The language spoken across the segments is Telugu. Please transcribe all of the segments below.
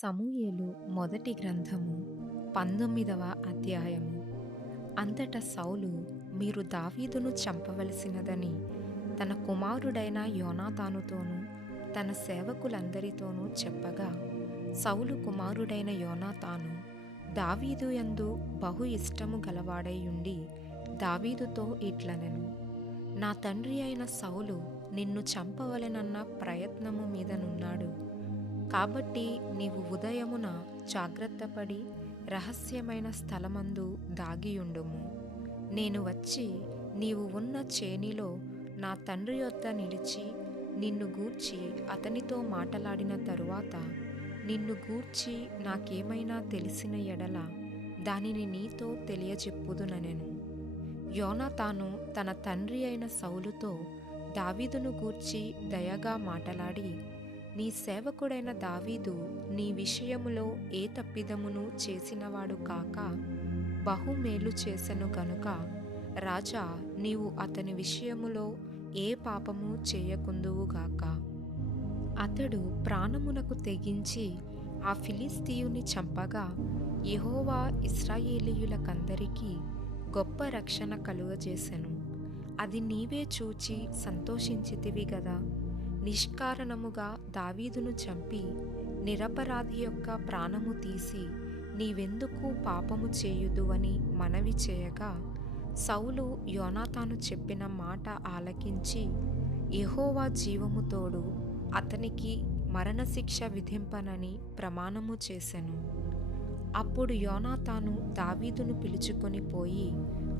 సమూయేలు మొదటి గ్రంథము 19వ అధ్యాయము. అంతటా సౌలు, మీరు దావీదును చంపవలసినదని తన కుమారుడైన యోనాతానుతోనూ తన సేవకులందరితోనూ చెప్పగా, సౌలు కుమారుడైన యోనాతాను దావీదు యందు బహు ఇష్టము గలవాడై ఉండి దావీదుతో ఇట్లనెను: నా తండ్రి అయిన సౌలు నిన్ను చంపవలెనన్న ప్రయత్నము మీదనున్నాడు. కాబట్టి నీవు ఉదయమున జాగ్రత్తపడి రహస్యమైన స్థలమందు దాగియుండుము. నేను వచ్చి నీవు ఉన్న చేనిలో నా తండ్రి యొద్ద నిలిచి నిన్ను గూర్చి అతనితో మాటలాడిన తరువాత నిన్ను గూర్చి నాకేమైనా తెలిసిన ఎడల దానిని నీతో తెలియజెప్పుదుననెను. యోనాతాను తన తండ్రి అయిన సౌలుతో దావీదును గూర్చి దయగా మాటలాడి, నీ సేవకుడైన దావీదు నీ విషయములో ఏ తప్పిదమును చేసినవాడు కాక బహుమేలు చేసెను గనుక, రాజా, నీవు అతని విషయములో ఏ పాపము చేయకుందువుగాక. అతడు ప్రాణమునకు తెగించి ఆ ఫిలిష్తీయుని చంపగా యెహోవా ఇశ్రాయేలీయులకందరికీ గొప్ప రక్షణ కలుగజేసెను. అది నీవే చూచి సంతోషించితివి గదా. నిష్కారణముగా దావీదును చంపి నిరపరాధి యొక్క ప్రాణము తీసి నీవెందుకు పాపము చేయుదువని మనవి చేయగా, సౌలు యోనాతాను చెప్పిన మాట ఆలకించి, యెహోవా జీవము తోడు అతనికి మరణశిక్ష విధింపనని ప్రమాణము చేసెను. అప్పుడు యోనాతాను దావీదును పిలుచుకొని పోయి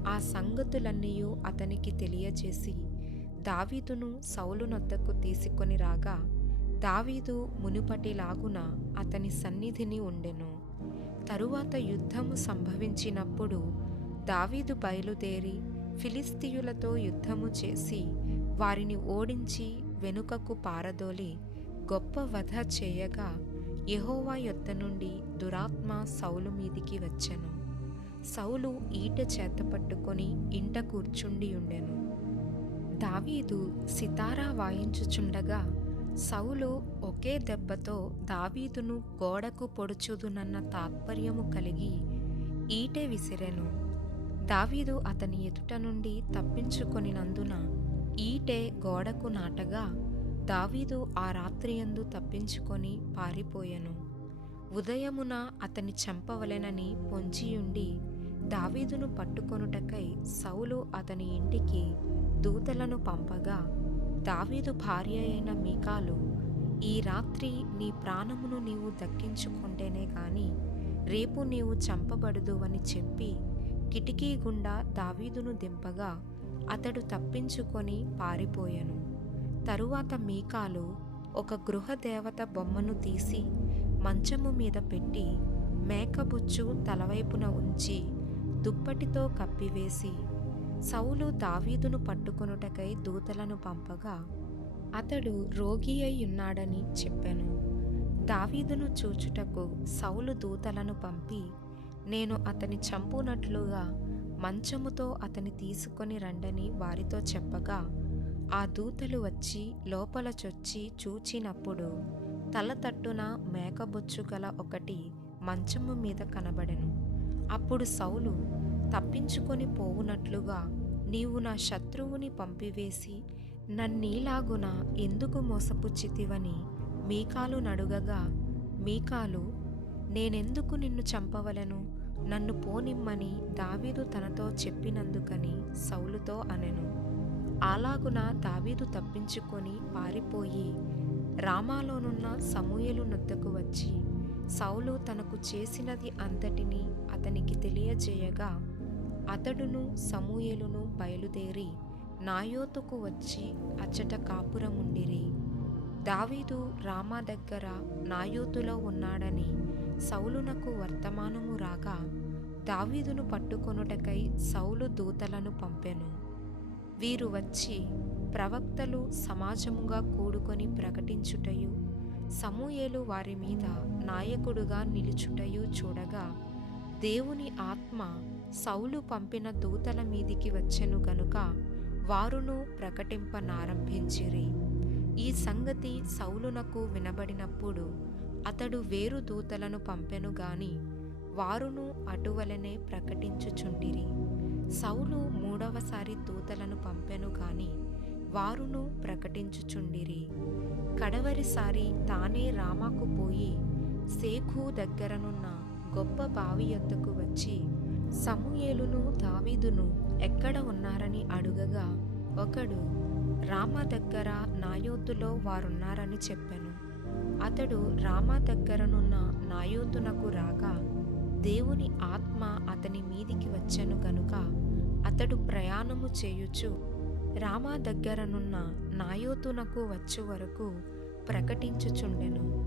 ఆ సంగతులన్నీయూ అతనికి తెలియజేసి దావీదును సౌలు నొద్దకు తీసుకొని రాగా, దావీదు మునుపటిలాగున అతని సన్నిధిని ఉండెను. తరువాత యుద్ధము సంభవించినప్పుడు దావీదు బయలుదేరి ఫిలిష్తీయులతో యుద్ధము చేసి వారిని ఓడించి వెనుకకు పారదోలి గొప్ప వధ చేయగా, యెహోవా యొద్ద నుండి దురాత్మ సౌలు మీదికి వచ్చెను. సౌలు ఈటె చేతపట్టుకొని ఇంట కూర్చుండి ఉండెను. దావీదు సితారా వాయించుచుండగా సౌలు ఒకే దెబ్బతో దావీదును గోడకు పొడుచుదునన్న తాత్పర్యము కలిగి ఈటె విసిరెను. దావీదు అతని ఎదుట నుండి తప్పించుకొనినందున ఈటె గోడకు నాటగా దావీదు ఆ రాత్రియందు తప్పించుకొని పారిపోయెను. ఉదయమున అతని చంపవలెనని పొంచియుండి దావీదును పట్టుకొనుటకై సౌలు అతని ఇంటికి దూతలను పంపగా, దావీదు భార్య అయిన మీకాలు, ఈ రాత్రి నీ ప్రాణమును నీవు దక్కించుకుంటేనే గాని రేపు నీవు చంపబడుదువని చెప్పి కిటికీ గుండా దావీదును దింపగా అతడు తప్పించుకొని పారిపోయెను. తరువాత మీకాలు ఒక గృహదేవత బొమ్మను తీసి మంచము మీద పెట్టి మేకబొచ్చు తలవైపున ఉంచి దుప్పటితో కప్పివేసి, సౌలు దావీదును పట్టుకొనుటకై దూతలను పంపగా అతడు రోగి అయి ఉన్నాడని చెప్పెను. దావీదును చూచుటకు సౌలు దూతలను పంపి, నేను అతని చంపునట్లుగా మంచముతో అతని తీసుకొని రండని వారితో చెప్పగా, ఆ దూతలు వచ్చి లోపల చొచ్చి చూచినప్పుడు తల తట్టున మేకబొచ్చు గల ఒకటి మంచము మీద కనబడెను. అప్పుడు సౌలు తప్పించుకొని పోవునట్లుగా, నీవు నా శత్రువుని పంపివేసి నన్నీలాగున ఎందుకు మోసపుచ్చితివని మీకాలు నడుగగా, మీకాలు, నేనెందుకు నిన్ను చంపవలెను, నన్ను పోనిమ్మని దావీదు తనతో చెప్పినందుకని సౌలుతో అనెను. అలాగున దావీదు తప్పించుకొని పారిపోయి రామాలోనున్న సమూయేలు నొద్దకు వచ్చి సౌలు తనకు చేసినది అంతటినీ అతనికి తెలియజేయగా, అతడును సమూయేలును బయలుదేరి నాయోతుకు వచ్చి అచ్చట కాపురముండిరి. దావీదు రామా దగ్గర నాయోతులో ఉన్నాడని సౌలునకు వర్తమానము రాగా, దావీదును పట్టుకొనుటకై సౌలు దూతలను పంపెను. వీరు వచ్చి ప్రవక్తలు సమాజముగా కూడుకొని ప్రకటించుటయు సమూయేలు వారి మీద నాయకుడుగా నిలుచుటయు చూడగా, దేవుని ఆత్మ సౌలు పంపిన దూతల మీదికి వచ్చెను గనుక వారును ప్రకటింపనారంభించిరి. ఈ సంగతి సౌలునకు వినబడినప్పుడు అతడు వేరు దూతలను పంపెను గాని వారును అటువలనే ప్రకటించుచుండిరి. సౌలు మూడవసారి దూతలను పంపెను గాని వారును ప్రకటించుచుండిరి. కడవరిసారి తానే రామాకు పోయి సేకు దగ్గరనున్న గొప్ప బావి యొద్దకు వచ్చి సమూయేలును దావీదును ఎక్కడ ఉన్నారని అడుగగా ఒకడు, రామా దగ్గర నాయోతులో వారున్నారని చెప్పెను. అతడు రామా దగ్గరనున్న నాయోతునకు రాగా దేవుని ఆత్మ అతని మీదికి వచ్చెను గనుక అతడు ప్రయాణము చేయుచు రామా దగ్గరనున్న నాయోతునకు వచ్చు వరకు ప్రకటించుచుండెను.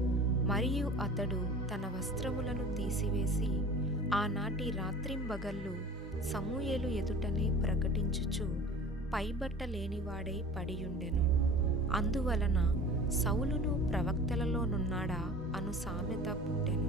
మరియు అతడు తన వస్త్రములను తీసివేసి ఆనాటి రాత్రింబగళ్ళు సమూయేలు ఎదుటనే ప్రకటించుచు పైబట్ట లేనివాడై పడియుండెను. అందువలన సౌలును ప్రవక్తలలోనున్నాడా అను సామెత పుట్టెను.